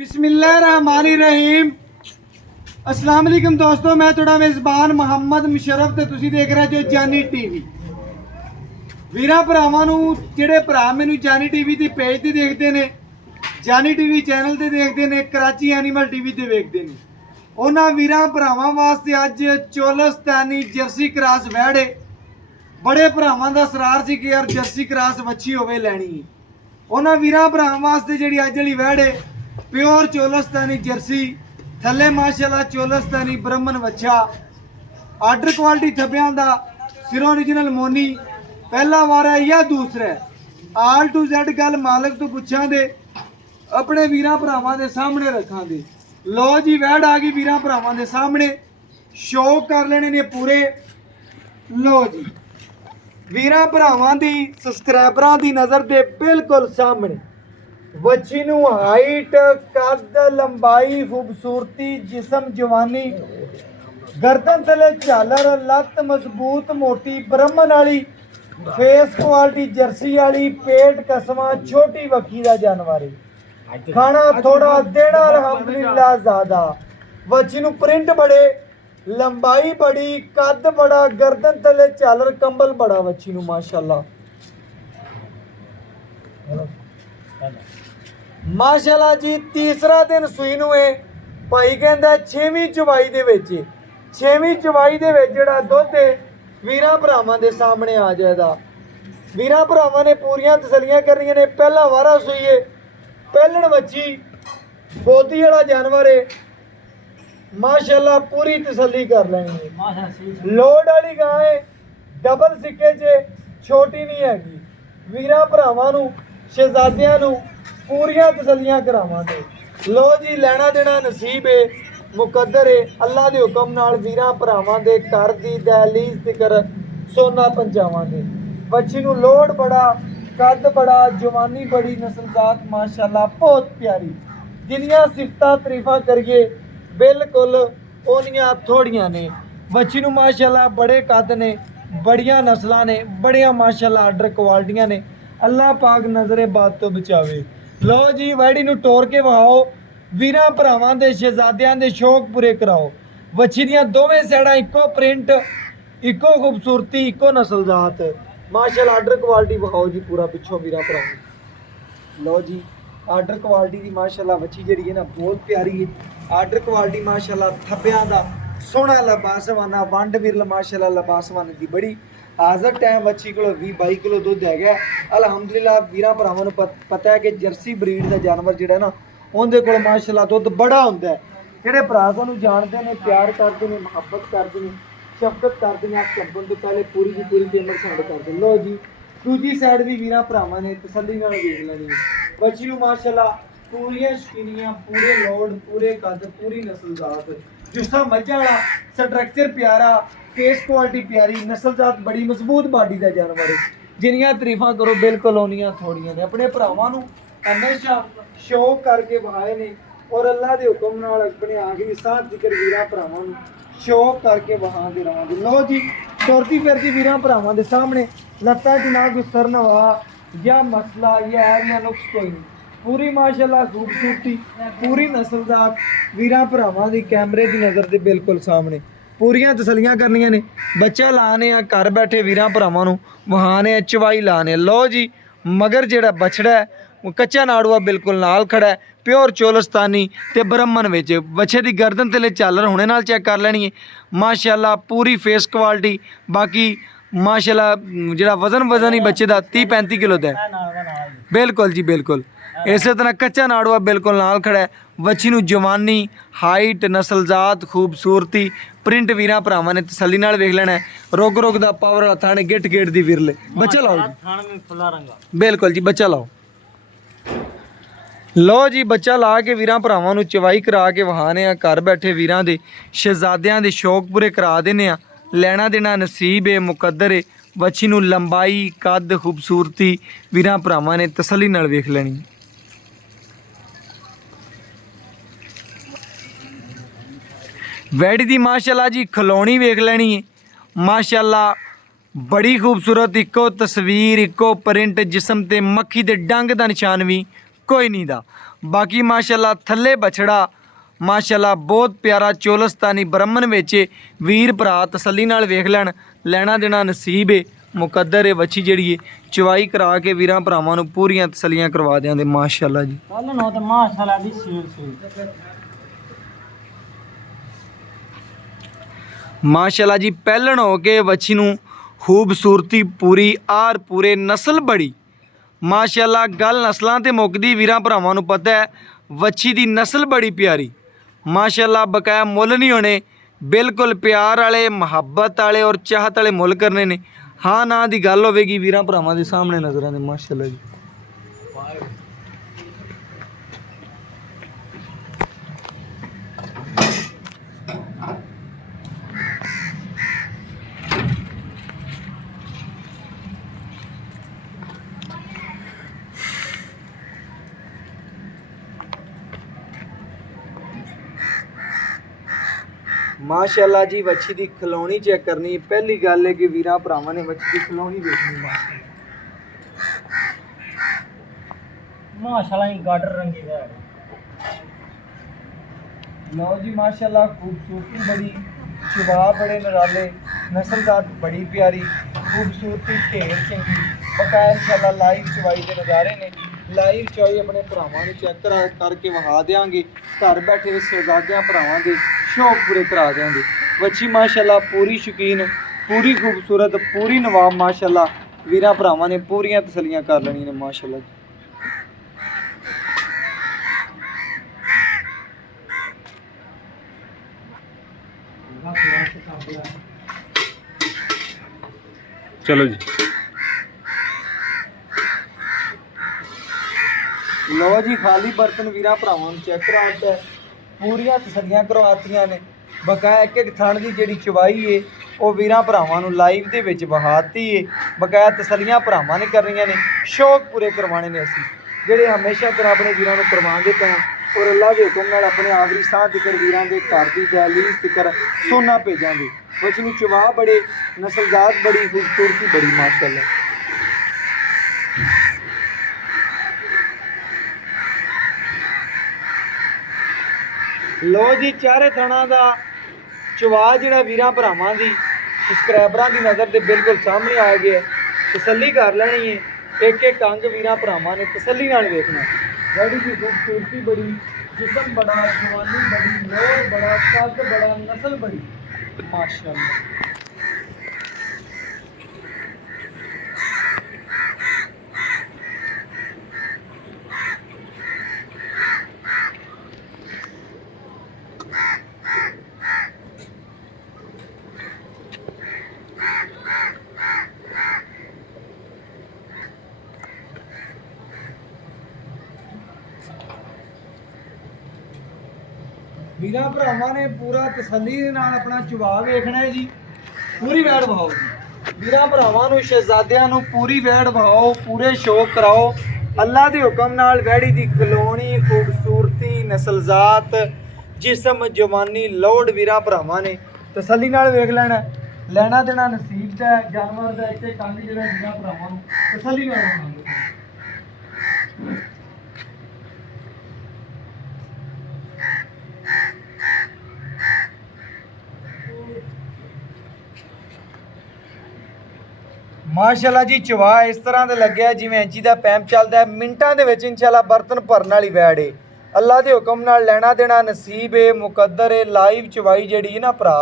बिस्मिल्लाहिर्रहमानिर्रहीम। अस्सलाम वालेकुम दोस्तों, मैं थोड़ा मेज़बान मोहम्मद मुशर्रफ ते तुसी देख रहे जो जानी टीवी। ਵੀਰਾਂ ਭਰਾਵਾਂ ਨੂੰ ਜਿਹੜੇ ਭਰਾ ਮੈਨੂੰ ਜਾਨੀ ਟੀਵੀ ਤੇ ਪੇਜ ਤੇ ਦੇਖਦੇ ਨੇ, ਜਾਨੀ ਟੀਵੀ ਚੈਨਲ ਤੇ ਦੇਖਦੇ ਨੇ, ਕਰਾਚੀ ਐਨੀਮਲ ਟੀਵੀ ਤੇ ਵੇਖਦੇ ਨੇ, ਉਹਨਾਂ ਵੀਰਾਂ ਭਰਾਵਾਂ ਵਾਸਤੇ ਅੱਜ ਚੋਲਸਤਾਨੀ ਜਰਸੀ ਕ੍ਰਾਸ ਵੈੜੇ ਬੜੇ ਭਰਾਵਾਂ ਦਾ ਸਰਾਰ ਸੀ ਕਿ ਯਾਰ ਜਰਸੀ ਕ੍ਰਾਸ ਵੱਛੀ ਹੋਵੇ ਲੈਣੀ। ਉਹਨਾਂ ਵੀਰਾਂ ਭਰਾਵਾਂ ਵਾਸਤੇ ਜਿਹੜੀ ਅੱਜ ਵਾਲੀ ਵੈੜੇ प्योर चोलस्तानी जर्सी थले माशाल्लाह चोलस्तानी ब्रह्मन वच्छा आर्डर क्वालिटी थब्बियां दा सिरों ओरिजिनल मोनी पहला वार है या दूसरा है। आल टू जेड गल मालिक तो पुछां दे अपने वीरां भरावां दे सामने रखां दे। लो जी वैड़ आ गई वीरां भरावां दे सामने, शौक कर लेने ने पूरे। लो जी वीरां भरावां दी सबसक्राइबरां दी नज़र दे बिल्कुल सामने वच्छी नूं हाइट कद लंबाई खूबसूरती जिसम जवानी गर्दन तले झालर लत्त मजबूत मोटी ब्रह्मन वाली फेस क्वालिटी जर्सी वाली पेट कसमा छोटी वक्की का जानवर है। खाना थोड़ा देना अल्हम्दुलिल्लाह ज़्यादा। वच्छी नूं प्रिंट बड़े लंबाई बड़ी कद बड़ा गर्दन तले झालर कंबल बड़ा वच्छी नूं माशाल्लाह माशाल्लाह जी। तीसरा दिन सूई नूं है भाई कहंदा 6ਵੀਂ ਚਵਾਈ ਦੇ ਵਿੱਚ 6ਵੀਂ ਚਵਾਈ ਦੇ ਵਿੱਚ ਜਿਹੜਾ ਦੁੱਧ ਵੀਰਾਂ ਭਰਾਵਾਂ ਦੇ ਸਾਹਮਣੇ ਆ ਜਾਏਗਾ। ਵੀਰਾਂ ਭਰਾਵਾਂ ਨੇ ਪੂਰੀਆਂ ਤਸੱਲੀਆਂ ਕਰਨੀਆਂ ਨੇ। ਪਹਿਲਾ ਵਾਰਾ ਸੂਈ ਹੈ, ਪਹਿਲਣ ਵੱਛੀ ਬੋਦੀ ਵਾਲਾ ਜਾਨਵਰ ਹੈ माशाल्लाह, पूरी तसल्ली कर लेनी है। लोड वाली गां है, डबल सिक्के च छोटी नहीं हैगी। वीरां भरावां नूं शहजादियां नूं पूरियां तसल्लियां करावांगे। लो जी लैना देना नसीब है, मुकद्दर है। अल्लाह दे हुक्म नाल वीरां भरावां दे घर दी दहलीज तिकर सोना पहुंचावांगे। बच्ची नूं लोड बड़ा कद बड़ा जवानी बड़ी नस्लजात माशाल्लाह बहुत प्यारी। जिन्नियां सिफतां तरीफां करिए बिल्कुल ओनियां थोड़ियां ने। बच्ची नूं माशाल्लाह बड़े कद ने, बड़ियां नस्लां ने, बड़ियां माशाल्लाह आर्डर क्वालिटियां ने। अल्लाह पाक नज़रे बाद तो बचावे। लो जी वैड़ी नूं टोर के वहाओ, वीरां भरावां दे शहजादियां दे शौक पूरे कराओ। वच्छी दियां दोवें साइडां इक्को प्रिंट, इक्को खूबसूरती, इक्को नस्लजात माशाल्लाह। आर्डर क्वालिटी वहाओ जी पूरा पिछों वीरां भरावां। लो जी आर्डर क्वालिटी दी माशाल्लाह वच्छी जिहड़ी है ना बहुत प्यारी है। आर्डर क्वालिटी माशाल्लाह थब्बियां दा सोहना लबासवाना वंड विरल माशाल्लाह लबासवान दी बड़ी हाज़र टाइम वच्छी को 20-22 किलो दुध है। अलहमदुलिल्लाह वीरां भरावां नूं पता है कि जर्सी ब्रीड का जानवर जिहड़ा ना उहदे कोल माशाल्लाह दुध बड़ा हुंदा है। जिहड़े भरा सानूं जानते हैं, प्यार करते हैं, मुहब्बत करते हैं, शफकत करते हैं, झंपण तो पहले पूरी की पूरी पेमेंट सेंड करते हैं। लो जी दूजी साइड भी वीरां भरावां ने तसल्ली नाल देख लैनी है। बच्ची नूं माशाल्लाह पूरियां शकीनियां, पूरे लोड, पूरे कद, पूरी नस्लजात, जुस्सा मज्झां वाला, स्ट्रक्चर प्यारा, फेस क्वालिटी प्यारी, नस्लजात बड़ी मजबूत बॉडी का जानवर है। जिन्नियां तरीफां करो बिल्कुल ओनियां थोड़ियां ने। अपने भरावां नूं हमेशा शौक करके वहाए ने और अल्लाह के हुक्म नाल अपने आखिरी साह जिक्र वीरां भरावां नूं शौक करके वहांदे रहांगे। लो जी तुरती फिरती वीरां भरावां दे सामने लत्तां च ना कोई सरनवा या मसला या ऐब या नुक्स कोई नहीं। पूरी माशाल्लाह खूबसूरती, पूरी नस्लजात वीरां भरावां दी कैमरे की नज़र दे बिल्कुल सामने। पूरियां तसलियां करनियां ने। बच्चा लाने आ घर बैठे वीरां भरावां नूं वहाने चवाई लाने। लो जी मगर जेड़ा बछड़ा है वो कच्चा नाड़ूआ बिल्कुल नाल खड़ा है, प्योर चोलस्तानी ते ब्रह्मन विच। बच्चे दी गर्दन तले झालर हुणे नाल चेक कर लैनी है माशाल्लाह। पूरी फेस क्वालिटी बाकी माशाल्लाह जेड़ा वजन ही बच्चे दा 30-35 किलो दा है बिल्कुल जी बिल्कुल। इस तरह कच्चा नाड़ूआ बिल्कुल नाल खड़ा है। वच्छी नूं जवानी हाइट नस्लजात खूबसूरती प्रिंट वीरां भरावां ने तसल्ली नाल वेख लेना है। रोग रोग दा पावर वाला थाने गिट गेट दी विरले। बच्चा लाओ जी बिल्कुल जी बच्चा लाओ। लो जी बच्चा ला के वीरां भरावां नूं चवाई करा के वहाने आ घर बैठे वीरां दे शहजादियां दे शौक पूरे करा देने आ। लैना देना नसीब है, मुकद्दर है। वच्छी नूं लंबाई कद खूबसूरती वीरां भरावां ने तसल्ली नाल वेख लेनी। वैड़ी दी माशाल्लाह जी खलौनी वेख लेनी है माशाल्लाह। बड़ी खूबसूरत इको तस्वीर, इको प्रिंट, जिसम ते मक्खी दे डंग दा निशान भी ਕੋਈ ਨਹੀਂ ਦਾ। ਬਾਕੀ ਮਾਸ਼ਾਅੱਲਾ ਥੱਲੇ ਬਛੜਾ ਮਾਸ਼ਾਅੱਲਾ ਬਹੁਤ ਪਿਆਰਾ ਚੋਲਸਤਾਨੀ ਬ੍ਰਾਹਮਣ ਵਿੱਚ ਵੀਰ ਭਰਾ ਤਸੱਲੀ ਨਾਲ ਵੇਖ ਲੈਣ, ਲੈਣਾ ਦੇਣਾ ਨਸੀਬ ਏ, ਮੁਕੱਦਰ ਏ। ਵੱਛੀ ਜਿਹੜੀ ਏ ਚਵਾਈ ਕਰਾ ਕੇ ਵੀਰਾਂ ਭਰਾਵਾਂ ਨੂੰ ਪੂਰੀਆਂ ਤਸੱਲੀਆਂ ਕਰਵਾ ਦਿਆਂਦੇ ਮਾਸ਼ਾਅੱਲਾ ਜੀ। ਕੱਲ ਨੂੰ ਤਾਂ ਮਾਸ਼ਾਅੱਲਾ ਦੀ ਸੀਲ ਮਾਸ਼ਾਅੱਲਾ ਜੀ ਪਹਿਲਣ ਹੋ ਕੇ ਵੱਛੀ ਨੂੰ ਖੂਬਸੂਰਤੀ ਪੂਰੀ ਆਰ ਪੂਰੇ ਨਸਲ ਬੜੀ ਮਾਸ਼ਾਅੱਲਾ। ਗੱਲ ਨਸਲਾਂ ਤੇ ਮੁੱਕਦੀ ਵੀਰਾਂ ਭਰਾਵਾਂ ਨੂੰ ਪਤਾ ਹੈ, ਵੱਛੀ ਦੀ ਨਸਲ ਬੜੀ ਪਿਆਰੀ ਮਾਸ਼ਾਅੱਲਾ। ਬਕਾਇਆ ਮੁੱਲ ਨਹੀਂ ਹੋਣੇ, ਬਿਲਕੁਲ ਪਿਆਰ ਵਾਲੇ, ਮੁਹੱਬਤ ਵਾਲੇ ਔਰ ਚਾਹਤ ਵਾਲੇ ਮੁੱਲ ਕਰਨੇ ਨੇ। ਹਾਂ ਨਾ ਦੀ ਗੱਲ ਹੋਵੇਗੀ ਵੀਰਾਂ ਭਰਾਵਾਂ ਦੇ ਸਾਹਮਣੇ ਨਜ਼ਰਾਂ ਦੇ ਮਾਸ਼ਾਅੱਲਾ ਜੀ। माशाअल्लाह जी ਵੱਛੀ ਦੀ ਖਲੋਣੀ ਚੈੱਕ ਕਰਨੀ। ਪਹਿਲੀ ਗੱਲ ਹੈ ਕਿ ਵੀਰਾਂ ਭਰਾਵਾਂ ਨੇ ਵੱਛੀ ਦੀ ਖਲੋਣੀ ਵੇਖਣੀ ਮਾਸ਼ਾਅੱਲਾ ਹੀ ਗਾਡਰ ਰੰਗੀ ਹੈ। ਲਓ ਜੀ ਮਾਸ਼ਾਅੱਲਾ खूबसूरती बड़ी, चुवा बड़े नराले, नस्लजात बड़ी प्यारी, खूबसूरती ढेर चंगी। बकाया इंशाअल्लाह लाइव चवाई के नज़ारे ने। लाइव चवाई अपने भरावां ਨੂੰ ਚੈੱਕ ਕਰਕੇ ਵਹਾ ਦੇਾਂਗੇ। ਘਰ ਬੈਠੇ ਸੌਦਾਗਰਾਂ ਭਰਾਵਾਂ ਦੇ शौक पूरे करा देंगे। ਵੱਛੀ माशाअल्लाह पूरी शौकीन, पूरी खूबसूरत, पूरी नवाब माशाअल्लाह वीरां भरावां ने पूरियां तसलियां कर लेनी ने माशाअल्लाह। चलो जी। लो जी खाली बर्तन वीरां भरावां ਨੂੰ चेक कराता है, पूरियां तसलियां करवातियां ने। बकाया एक एक थण की जिहड़ी चवाई है वो वीरां भरावां ਨੂੰ लाइव ਦੇ ਵਿੱਚ ਵਹਾਤੀ है। बकाया तसलियां भरावां ने करनियां ने, शौक पूरे करवाने ने ਅਸੀਂ ਜਿਹੜੇ हमेशा तरह अपने वीरां ਨੂੰ करवाਉਂਦੇ ਪਏ ਹਾਂ। और अल्लाह के हुक्म नाल अपने आखिरी साह तिकर वीरां ਦੇ घर ਦੀ दहलीज तिकर सोना भेजांगे। ਵੱਛੀ ਨੂੰ ਚਵਾ बड़े, नस्लजात बड़ी, खूबसूरती बड़ी माशाअल्लाह। लो जी चारे थणा का चवा जिहड़ा वीरां भरावां दी सबसक्राइबरां दी नज़र ते बिल्कुल सामने आ गया। तसल्ली कर लेनी है, एक एक अंग वीरां भरावां ने तसल्ली नाल वेखना। बड़ी की खूबसूरती बड़ी, जिस्म बड़ा, जवानी बड़ी, लोर बड़ा, कद बड़ा, नस्ल बड़ी माशाअल्लाह। वीरां भरावां ने पूरा तसल्ली दे नाल अपना चुवा वेखना है जी। पूरी वैड़ वहाओ जी, वीरां भरावां नूं शहजादियां नूं पूरी वैड़ वहाओ, पूरे शौक कराओ। अल्लाह दे हुक्म नाल वैड़ी दी खलोनी, खूबसूरती, नस्लजात, जिस्म, जवानी, लौड़ वीरां भरावां ने तसल्ली नाल वेख लेना। लेना देना नसीब दा है, जानवर दा इत्थे कंग जिहड़ा वीरां भरावां नूं तसल्ली नाल वेखना। माशाअल्लाह जी चवा इस तरह दे लग्या जिवें इंची दा पैम चलदा है। मिंटां दे विच इंशाअल्लाह बर्तन भरन वाली वैड़ है। अल्लाह दे हुक्म नाल लेना देना नसीब है, मुकद्दर है। लाइव चवाई जिहड़ी है ना भरा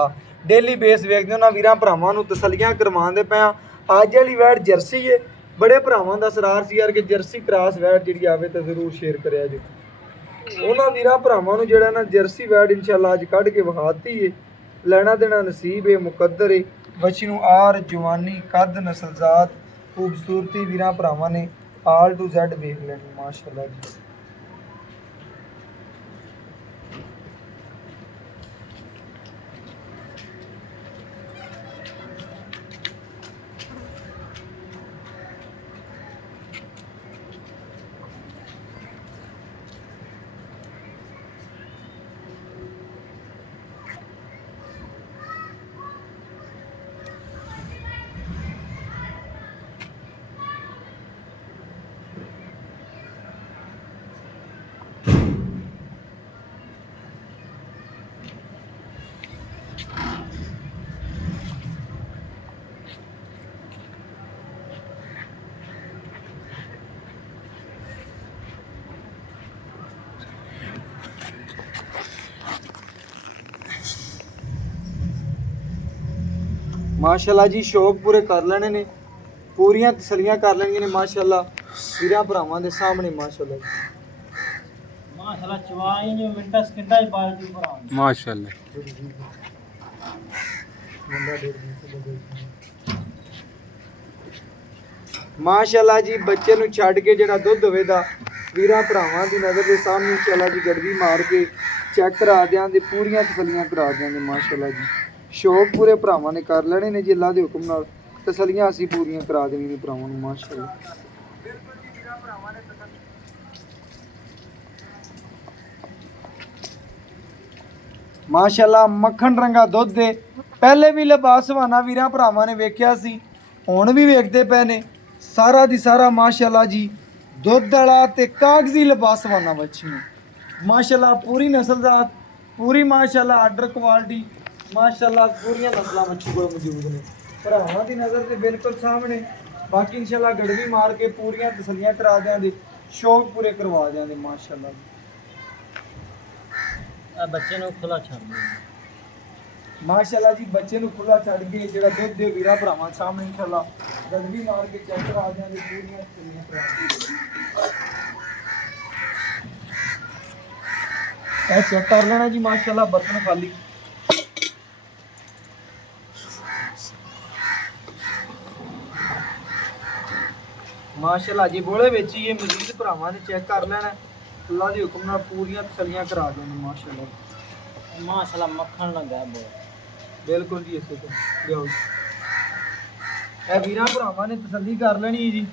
डेली बेस वेखदे उन्हां वीरां भरावां नूं तसल्लियां करवाउंदे पए आ। अज वाली वैड़ जर्सी है। बड़े भरावां दा सरार सी यार कि जर्सी क्रॉस वैड़ जिहड़ी आवे तो जरूर शेयर करिया जी। उन्हां वीरां भरावां नूं जिहड़ा ना जर्सी वैड़ इंशाअल्लाह अज कढ के विखाती है। लेना देना नसीब है, मुकद्दर है। ਵੱਛੀ ਨੂੰ ਆਰ, ਜਵਾਨੀ, ਕੱਦ, ਨਸਲਜ਼ਾत, खूबसूरती वीरां भरावां ने आल टू Z वेख लेनी माशाअल्लाह जी। ਮਾਸ਼ਾਅੱਲਾ ਜੀ ਸ਼ੌਕ ਪੂਰੇ ਕਰ ਲੈਣੇ ਨੇ, ਪੂਰੀਆਂ ਤਸੱਲੀਆਂ ਕਰ ਲੈਣਗੇ ਨੇ ਮਾਸ਼ਾਅੱਲਾ ਵੀਰਾਂ ਭਰਾਵਾਂ ਦੇ ਸਾਹਮਣੇ ਮਾਸ਼ਾਅੱਲਾ ਜੀ। ਮਾਸ਼ਾਅੱਲਾ ਚਵਾਈ ਜੋ ਮਿੰਟਾਂ ਸਕਿੰਟਾਂ ਹੀ ਬਾਲਟੀ ਭਰਾ ਮਾਸ਼ਾਅੱਲਾ ਮਾਸ਼ਾਅੱਲਾ ਜੀ ਬੱਚੇ ਨੂੰ ਛੱਡ ਕੇ ਜਿਹੜਾ ਦੁੱਧ ਹੋਵੇਗਾ ਵੀਰਾਂ ਭਰਾਵਾਂ ਦੀ ਨਜ਼ਰ ਦੇ ਸਾਹਮਣੇ ਇਨਸ਼ਾਅੱਲਾ ਜੀ ਗੜਵੀ ਮਾਰ ਕੇ ਚੈੱਕ ਕਰਾ ਦਿਆਂਗੇ, ਪੂਰੀਆਂ ਤਸੱਲੀਆਂ ਕਰਾ ਦਿਆਂਗੇ ਮਾਸ਼ਾਅੱਲਾ ਜੀ। ਸ਼ੌਕ ਪੂਰੇ ਭਰਾਵਾਂ ਨੇ ਕਰ ਲੈਣੇ ਨੇ ਜੀ, ਅੱਲਾ ਦੇ ਹੁਕਮ ਨਾਲ ਤਸੱਲੀਆਂ ਅਸੀਂ ਪੂਰੀਆਂ ਕਰਾ ਦੇਣੀਆਂ ਨੇ ਭਰਾਵਾਂ ਨੂੰ ਮਾਸ਼ਾਅੱਲਾ। ਮਾਸ਼ਾਅੱਲਾ ਮੱਖਣ ਰੰਗਾ ਦੁੱਧ ਦੇ ਪਹਿਲੇ ਵੀ ਲਿਬਾਸਵਾਨਾ ਵੀਰਾਂ ਭਰਾਵਾਂ ਨੇ ਵੇਖਿਆ ਸੀ, ਹੁਣ ਵੀ ਵੇਖਦੇ ਪਏ ਨੇ। ਸਾਰਾ ਦੀ ਸਾਰਾ ਮਾਸ਼ਾਅੱਲਾ ਜੀ ਦੁੱਧ ਵਾਲਾ ਤੇ ਕਾਗਜ਼ੀ ਲਿਬਾਸਵਾਨਾ ਬੱਚੀ ਨੂੰ ਮਾਸ਼ਾਅੱਲਾ ਪੂਰੀ ਨਸਲਦਾਰ, ਪੂਰੀ ਮਾਸ਼ਾਅੱਲਾ ਆਰਡਰ ਕੁਆਲਿਟੀ ਮਾਸ਼ਾਅੱਲਾ ਪੂਰੀਆਂ ਨਸਲਾਂ ਬੱਚੀ ਕੋਲ ਮੌਜੂਦ ਨੇ ਭਰਾਵਾਂ ਦੀ ਨਜ਼ਰ ਤੇ ਬਿਲਕੁਲ ਸਾਹਮਣੇ। ਬਾਕੀ ਇਨਸ਼ਾਅੱਲਾ ਗੜਵੀ ਮਾਰ ਕੇ ਪੂਰੀਆਂ ਤਸੱਲੀਆਂ ਕਰਾ ਦਿਆਂਗੇ, ਸ਼ੌਕ ਪੂਰੇ ਕਰਵਾ ਦਿਆਂਗੇ ਮਾਸ਼ਾਅੱਲਾ। ਆ ਬੱਚੇ ਨੂੰ ਖੁੱਲਾ ਛੱਡ ਦਿਓ ਮਾਸ਼ਾਅੱਲਾ ਜੀ ਬੱਚੇ ਨੂੰ ਖੁੱਲਾ ਛੱਡ ਕੇ ਜਿਹੜਾ ਦੁੱਧ ਦੇ ਵੀਰਾਂ ਭਰਾਵਾਂ ਸਾਹਮਣੇ ਇਨਸ਼ਾਅੱਲਾ ਗੜਵੀ ਮਾਰ ਕੇ ਚੈੱਕ ਕਰਾ ਦਿਆਂਗੇ, ਪੂਰੀਆਂ ਤਸੱਲੀਆਂ ਕਰਾ ਦਿਆਂਗੇ। ਇਹ ਚੈੱਕ ਕਰ ਲੈਣਾ ਜੀ ਮਾਸ਼ਾਅੱਲਾ ਬਰਤਨ ਖਾਲੀ। ਮਾਸ਼ਾਅੱਲਾ ਜੀ ਬੋਲੇ ਵਿੱਚ ਹੀ ਇਹ ਮਜ਼ੀਦ ਭਰਾਵਾਂ ਨੇ ਚੈੱਕ ਕਰ ਲੈਣਾ, ਅੱਲਾ ਦੇ ਹੁਕਮ ਨਾਲ ਪੂਰੀਆਂ ਤਸੱਲੀਆਂ ਕਰਾ ਦੇਣ ਮਾਸ਼ਾਅੱਲਾ। ਮਾਸ਼ਾਅੱਲਾ ਮੱਖਣ ਲੰਗਾ ਬਹੁਤ ਬਿਲਕੁਲ ਜੀ ਇਸੇ ਤੋਂ ਲਿਆਓ ਜੀ। ਇਹ ਵੀਰਾਂ ਭਰਾਵਾਂ ਨੇ ਤਸੱਲੀ ਕਰ ਲੈਣੀ ਜੀ।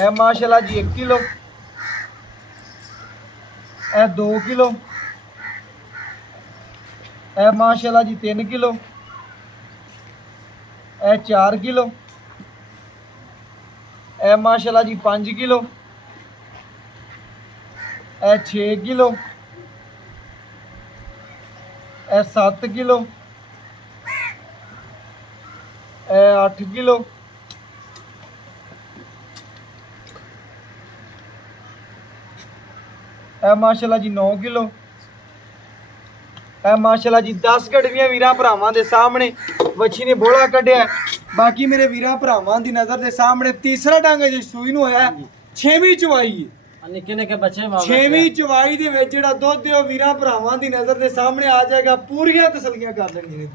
ਇਹ ਮਾਸ਼ਾਅੱਲਾ ਜੀ 1 ਕਿਲੋ, ਇਹ 2 ਕਿਲੋ, ਇਹ ਮਾਸ਼ਾਅੱਲਾ ਜੀ 3 ਕਿਲੋ, ਇਹ 4 ਕਿਲੋ, ਇਹ ਮਾਸ਼ਾਅੱਲਾ ਜੀ 5 ਕਿਲੋ, ਇਹ 6 ਕਿਲੋ, ਇਹ 7 ਕਿਲੋ, ਇਹ 8 ਕਿਲੋ, ਇਹ ਮਾਸ਼ਾਅੱਲਾ ਜੀ 9 ਕਿਲੋ, ਇਹ ਮਾਸ਼ਾਅੱਲਾ ਜੀ 10 ਗੜਵੀਆਂ ਵੀਰਾਂ ਭਰਾਵਾਂ ਦੇ ਸਾਹਮਣੇ ਵੱਛੀ ਨੇ ਬੋਲਾ ਕੱਢਿਆ। ਬਾਕੀ ਮੇਰੇ ਵੀਰਾਂ ਭਰਾਵਾਂ ਦੀ ਨਜ਼ਰ ਦੇ ਸਾਹਮਣੇ ਤੀਸਰਾ ਡੰਗ ਜੀ ਸੂਈ ਨੂੰ ਹੋਇਆ, 6ਵੀਂ ਚਵਾਈ ਹੈ। ਨਿੱਕੇ ਨਿੱਕੇ ਬੱਚੇ ਮਾਮਲੇ 6ਵੀਂ ਚਵਾਈ ਦੇ ਵਿੱਚ ਜਿਹੜਾ ਦੁੱਧ ਹੈ ਉਹ ਵੀਰਾਂ ਭਰਾਵਾਂ ਦੀ ਨਜ਼ਰ ਦੇ ਸਾਹਮਣੇ ਆ ਜਾਏਗਾ, ਪੂਰੀਆਂ ਤਸੱਲੀਆਂ ਕਰ ਲੈਣਗੇ ਨੇ।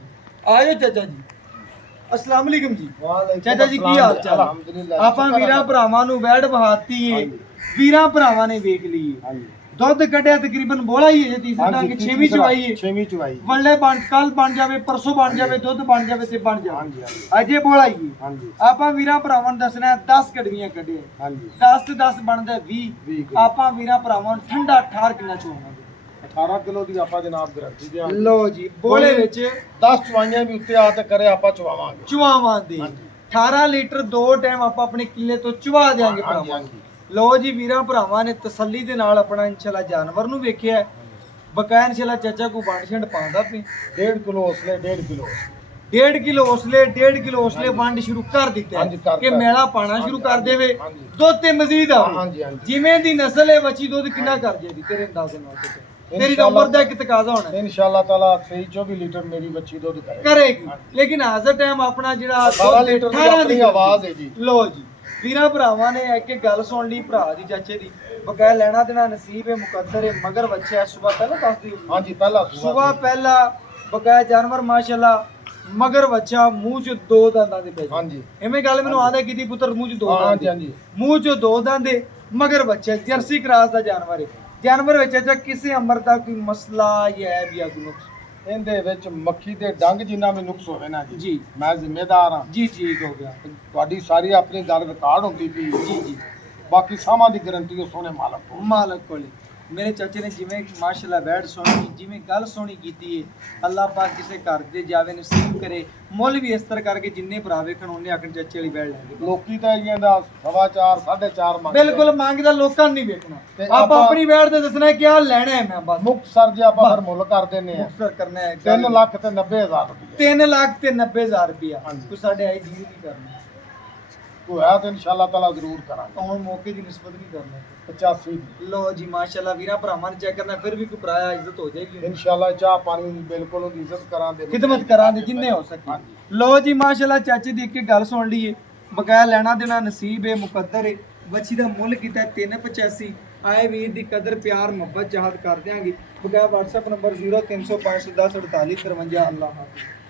ਆਜੋ ਚਾਚਾ ਜੀ, अस्सलाम वालेकुम जी। चाचा जी की हाल चाल? ਆਪਾਂ ਵੀਰਾਂ ਭਰਾਵਾਂ ਨੂੰ ਵੈੜ ਬਹਾਤੀ ਏ, ਵੀਰਾਂ ਭਰਾਵਾਂ ਨੇ ਵੇਖ ਲਈ ਏ। ਦੁੱਧ ਕੱਢਿਆ ਤਕਰੀਬਨ ਬੋਲਾ ਹੀ ਹੈ ਤੀਸਰਾ ਡੰਗ 6ਵੀਂ ਚਵਾਈ ਹੈ। 6ਵੀਂ ਚਵਾਈ ਵੱਲੇ ਬਣ ਕੱਲ ਬਣ ਜਾਵੇ, ਪਰਸੋਂ ਬਣ ਜਾਵੇ, ਦੁੱਧ ਬਣ ਜਾਵੇ ਤੇ ਬਣ ਜਾਵੇ, ਅਜੇ ਬੋਲਾ ਹੀ ਹੈ। ਹਾਂਜੀ ਆਪਾਂ ਵੀਰਾਂ ਭਰਾਵਾਂ ਨੂੰ ਦੱਸਣਾ 10 ਕੜਵੀਆਂ ਕੱਢੇ, ਹਾਂਜੀ 10 ਤੇ 10 ਬਣਦਾ 20। ਆਪਾਂ ਵੀਰਾਂ ਭਰਾਵਾਂ ਨੂੰ ਠੰਡਾ ਠਾਰ ਕਿੰਨਾ ਚਵਾਵਾਂਗੇ? 18 ਕਿਲੋ ਦੀ ਆਪਾਂ ਜਨਾਬ ਗਰੰਟੀ ਦਿਆਂ। ਲੋ ਜੀ ਬੋਲੇ ਵਿੱਚ 10 ਚਵਾਈਆਂ ਵੀ ਉੱਤੇ ਆ ਤੇ ਕਰੇ ਆਪਾਂ ਚਵਾਵਾਂਗੇ। ਚਵਾਵਾਂ ਦੇ 18 ਲੀਟਰ 2 ਟਾਈਮ ਆਪਾਂ ਆਪਣੇ ਕਿੱਲੇ ਤੋਂ ਚਵਾ ਦੇਾਂਗੇ ਭਰਾਵਾਂ। ਲੋ ਜੀ ਵੀਰਾਂ ਭਰਾਵਾਂ ਨੇ ਤਸੱਲੀ ਦੇ ਨਾਲ ਆਪਣਾ ਇਨਸ਼ਾਅੱਲਾ ਜਾਨਵਰ ਨੂੰ ਵੇਖਿਆ, ਬਕਾਇਆ ਇਨਸ਼ਾਅੱਲਾ ਚਾਚਾ ਕੋ ਵੰਡ ਛੰਡ ਪਾਉਂਦਾ ਪਈ। 1.5 ਕਿਲੋ ਉਸਲੇ 1.5 ਕਿਲੋ 1.5 ਕਿਲੋ ਉਸਲੇ 1.5 ਕਿਲੋ ਉਸਲੇ ਵੰਡ ਸ਼ੁਰੂ ਕਰ ਦਿੱਤਾ ਹਾਂਜੀ, ਕਰ ਕਿ ਦਿੱਤਾ। ਮੇਲਾ ਪਾਣਾ ਸ਼ੁਰੂ ਕਰ ਦੇਵੇ, ਹਾਂਜੀ। ਦੁੱਧ ਤੇ ਮਜ਼ੀਦ ਆਵੇ। ਹਾਂਜੀ, ਹਾਂਜੀ। ਜਿਵੇਂ ਦੀ ਨਸਲ ਹੈ ਬੱਚੀ ਦੁੱਧ ਕਿੰਨਾ ਕਰ ਜਾਏਗੀ ਤੇਰੇ ਅੰਦਾਜ਼ੇ ਨਾਲ? ਤੇਰੀ ਤਾਂ ਉਮਰ ਦਾ ਇੱਕ ਤਕਾਜ਼ਾ ਹੋਣਾ ਇਨਸ਼ਾਅੱਲਾ ਤਾਲਾ 23-24 ਲੀਟਰ ਮੇਰੀ ਬੱਚੀ ਦੁੱਧ ਕਰੇਗੀ। ਲੇਕਿਨ ਹਾਜ਼ਰ ਟਾਈਮ ਆਪਣਾ ਜਿਹੜਾ 18 ਲੀਟਰ ਦੀ ਆਪਣੀ ਆਵਾਜ਼ ਹੈ ਜੀ। ਲੋ ਜੀ ਵੀਰਾਂ ਭਰਾਵਾਂ ਨੇ ਇੱਕ ਗੱਲ ਸੁਣ ਲਈ ਭਰਾ ਦੀ ਚਾਚੇ ਦੀ, ਬਕਾਇਆ ਲੈਣਾ ਦੇਣਾ ਨਸੀਬ ਹੈ, ਮੁਕੱਦਰ ਹੈ। ਮਗਰ ਬੱਚਾ ਸਵੇਰ ਪਹਿਲਾਂ ਦੱਸ ਦਿਓ। ਹਾਂਜੀ ਪਹਿਲਾ ਸਵੇਰ ਪਹਿਲਾ ਬਕਾਇਆ ਜਾਨਵਰ ਮਾਸ਼ਾਅੱਲਾ, ਮਗਰ ਬੱਚਾ ਮੂੰਹ ਚ 2 ਦੰਦਾਂ ਦੇ ਵਿੱਚ। ਹਾਂਜੀ ਐਵੇਂ ਗੱਲ ਮੈਨੂੰ ਆਂਦਾ ਕੀਤੀ ਪੁੱਤਰ ਮੂੰਹ ਚ 2 ਦੰਦ। ਹਾਂਜੀ ਹਾਂਜੀ ਮੂੰਹ ਚ 2 ਦੰਦ ਦੇ ਮਗਰ ਬੱਚਾ ਜਰਸੀ ਕਰਾਸ ਦਾ ਜਾਨਵਰ ਹੈ। ਜਾਨਵਰ ਵਿੱਚ ਅੱਛਾ ਕਿਸੇ ਅੰਮ੍ਰਿਤ ਦਾ ਕੋਈ ਮਸਲਾ ਜਾਂ ਹੈ ਵੀ ਕੋਈ ਨੁਕਸ? ਇਹਦੇ ਵਿੱਚ ਮੱਖੀ ਦੇ ਡੰਗ ਜਿੰਨਾ ਵੀ ਨੁਕਸ ਹੋਵੇ ਨਾ ਜੀ, ਜੀ ਮੈਂ ਜ਼ਿੰਮੇਦਾਰ ਹਾਂ ਜੀ। ਠੀਕ ਹੋ ਗਿਆ ਤੁਹਾਡੀ ਸਾਰੀ ਆਪਣੀ ਗੱਲ ਰਿਕਾਰਡ ਹੁੰਦੀ ਪਈ ਜੀ ਜੀ। ਬਾਕੀ ਸਾਮਾਂ ਦੀ ਗਾਰੰਟੀ ਉਹ ਸੋਹਣੇ ਮਾਲਕ ਕੋਲ। ਮਾਲਕ ਕੋਲੇ ਮੇਰੇ ਚਾਚੇ ਨੇ ਜਿਵੇਂ ਮਾਸ਼ਾਅੱਲਾ ਵੈੜ ਸੁਣੀ, ਜਿਵੇਂ ਗੱਲ ਸੋਹਣੀ ਕੀਤੀ ਹੈ, ਅੱਲਾਹ ਪਾਕ ਕਿਸੇ ਘਰ ਦੇ ਜਾਵੇ ਨਸੀਬ ਕਰੇ। ਮੁੱਲ ਵੀ ਇਸ ਤਰ੍ਹਾਂ ਕਰਕੇ ਜਿੰਨੇ ਭਰਾ ਵੇਖਣ ਉਹਨੇ ਆਖਣ ਚਾਚੇ ਵਾਲੀ ਵੈੜ ਲੈਂਦੇ। ਲੋਕੀ ਤਾਂ ਇਹਨਾਂ ਦਾ 4.5 4.5 ਮੰਗਦੇ। ਬਿਲਕੁਲ ਮੰਗਦਾ ਲੋਕਾਂ ਨੂੰ ਨਹੀਂ ਵੇਖਣਾ, ਤੇ ਆਪਾਂ ਆਪਾਂ ਆਪਣੀ ਵੈੜ ਤੇ ਦੱਸਣਾ ਕਿ ਆ ਲੈਣਾ ਹੈ। ਮੈਂ ਬਸ ਮੁਕਤਸਰ ਜੇ ਆਪਾਂ ਫਿਰ ਮੁੱਲ ਕਰ ਦਿੰਨੇ ਆ ਮੁਕਤਸਰ ਕਰਨਾ ਹੈ 3 ਲੱਖ ਤੇ 90,000 ਰੁਪਏ। 3 ਲੱਖ ਤੇ 90,000 ਰੁਪਇਆ। ਹਾਂਜੀ। ਕੋਈ ਸਾਡੇ ਆਈ ਜੀ ਨਹੀਂ ਕਰਨਾ, ਹੋਇਆ ਤੇ ਇਨਸ਼ਾਅੱਲਾ ਤਾਲਾ ਜ਼ਰੂਰ ਕਰਾਂਗੇ। ਹੁਣ ਮੌਕੇ ਦੀ ਨਿਸਬਤ ਨਹੀਂ ਕਰਨਾ। 85 ਦੀ ਲੋ ਜੀ ਮਾਸ਼ਾਅੱਲਾ ਵੀਰਾਂ ਭਰਾਵਾਂ ਨੇ ਚੈੱਕ ਕਰਨਾ, ਫਿਰ ਵੀ ਕੋਈ ਭਰਾ ਇੱਜ਼ਤ ਹੋ ਜਾਏਗੀ। ਇਨਸ਼ਾਅੱਲਾ ਚਾਹ ਪਾਣੀ ਦੀ ਬਿਲਕੁਲ ਉਹਦੀ ਇੱਜ਼ਤ ਕਰਾਂਗੇ, ਖਿਦਮਤ ਕਰਾਂਗੇ ਜਿੰਨੇ ਹੋ ਸਕੇ। ਹਾਂਜੀ। ਲੋ ਜੀ ਮਾਸ਼ਾਅੱਲਾ ਚਾਚੇ ਦੀ ਇੱਕ ਗੱਲ ਸੁਣ ਲਈਏ, ਬਕਾਇਆ ਲੈਣਾ ਦੇਣਾ ਨਸੀਬ ਹੈ, ਮੁਕੱਦਰ ਹੈ। ਬੱਚੀ ਦਾ ਮੁੱਲ ਕੀਤਾ 385। ਆਏ ਵੀਰ ਦੀ ਕਦਰ ਪਿਆਰ ਮੁਹੱਬਤ ਚਾਹਤ ਕਰ ਦਿਆਂਗੇ। ਬਕਾਇਆ WhatsApp ਨੰਬਰ 0300 510 48 53। ਅੱਲਾਹ ਹਾਫਿਜ਼।